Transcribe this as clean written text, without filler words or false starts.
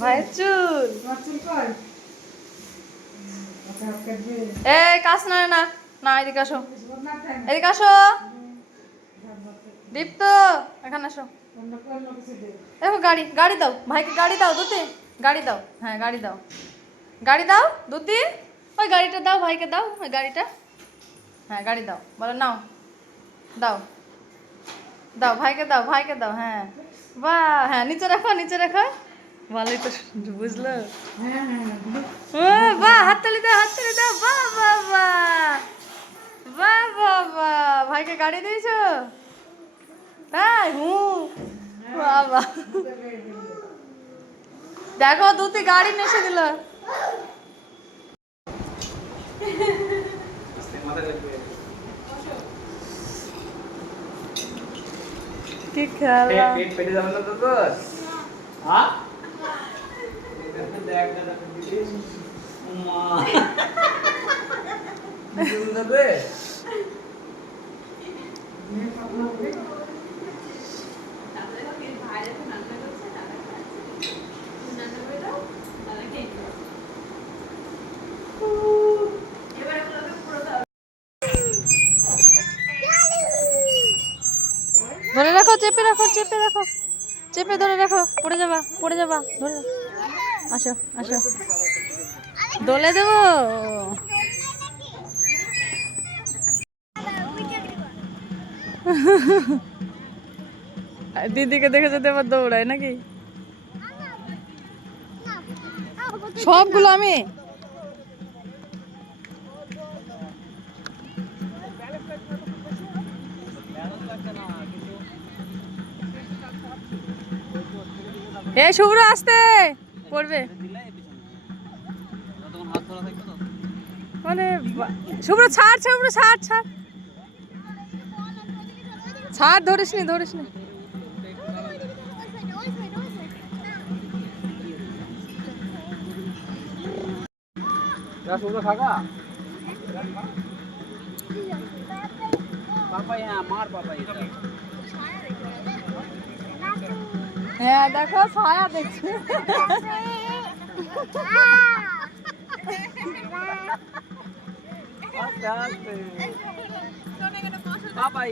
ভাইয়ের চুল। এই কাজ না না না, এদিকে আসো, এদিকে আসো দীপ্ত, এখানে আসো। দেখো গাড়ি, গাড়ি দাও ভাইকে, গাড়ি দাও দুতি, গাড়ি দাও, হ্যাঁ গাড়ি দাও, গাড়ি দাও দুতি, ওই গাড়িটা দাও ভাইকে, দাও ওই গাড়িটা, হ্যাঁ গাড়ি দাও, বলো নাও, দাও দাও ভাইকে, দাও ভাইকে দাও, হ্যাঁ বাহ, হ্যাঁ নিচে রাখো, নিচে রাখো, ভালোই তো বুঝলো। ও বাহ, হাততালি দাও, হাততালি দাও, বাহ বাহ বাহ, বাহ বাহ বাহ, ভাইকে গাড়ি দিয়েছো, তাই বাবা, দেখো দুটি গাড়ি নেসে দিল। কি খেলা, পেটে যাবে না তো তোর? হ্যাঁ দেখ দাদা দিদিস মা সুন্দর রে। ধরে রাখো, চেপে রাখো, চেপে রাখো, চেপে ধরে রাখো, পড়ে যাবা, পড়ে যাবা, ধরে আসো, আসো, দোলে দেবো। দিদিকে দেখে যেতে আবার দৌড়ায় নাকি, সবগুলো আমি এ শুভ্র আসতে পড়বে, মানে শুভ্র ছাড়, শুভ্র ছাড়, ছাড় ছাড়, ধরিস নি, ধরিস নি। শুভ্র থাকা পাপাই, হ্যাঁ মার পাপাই, হ্যাঁ দেখো ছায়া দেখছি, আস্তে আস্তে পাপাই।